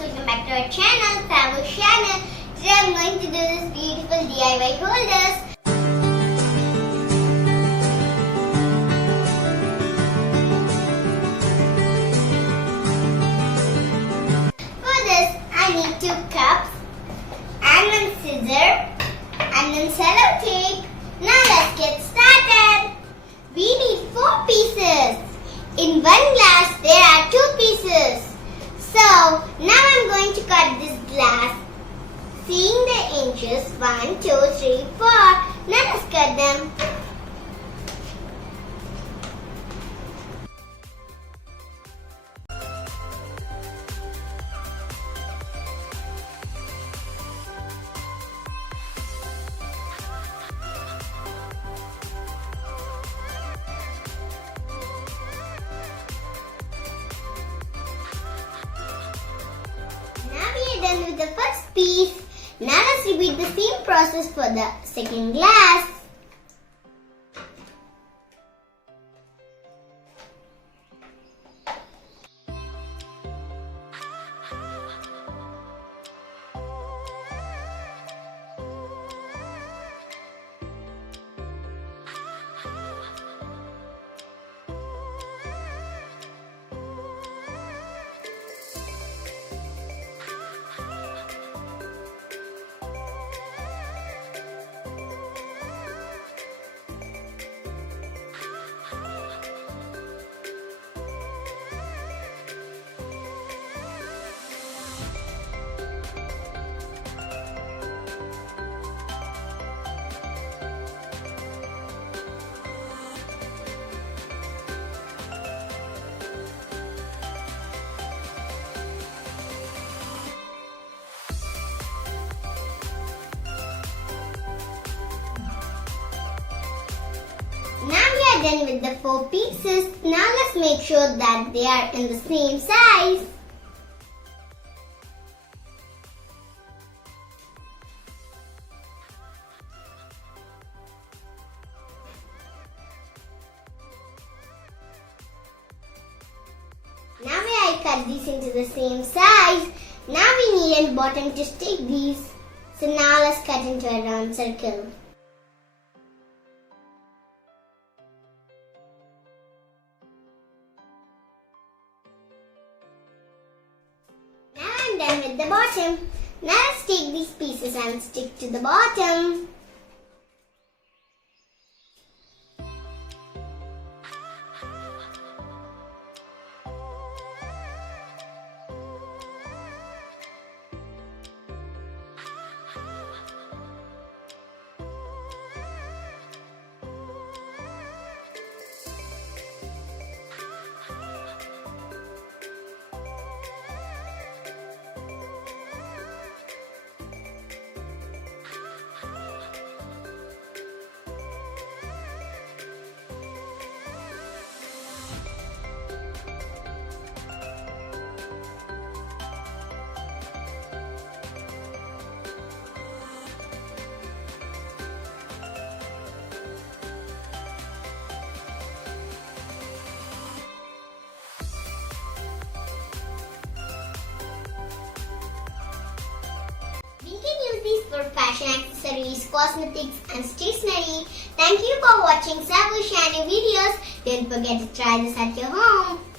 welcome back to our channel, SlokhaChanting. Today I'm going to do this beautiful DIY holders. For this, I need 2 cups and 1 scissor and 1 cello tape. Now let's get started. We need 4 pieces. In 1 glass, there are 2 pieces. So, now I'm going to cut this glass. Seeing the inches, 1, 2, 3, 4. Now let's cut them. Done with the first piece. Now let's repeat the same process for the second glass. Now we are done with the 4 pieces. Now let's make sure that they are in the same size. Now I cut these into the same size. Now we need a bottom to stick these. So now let's cut into a round circle. Done with the bottom. Now let's take these pieces and stick to the bottom. These for fashion accessories, cosmetics and stationery. Thank you for watching SlokhaChanting videos. Don't forget to try this at your home.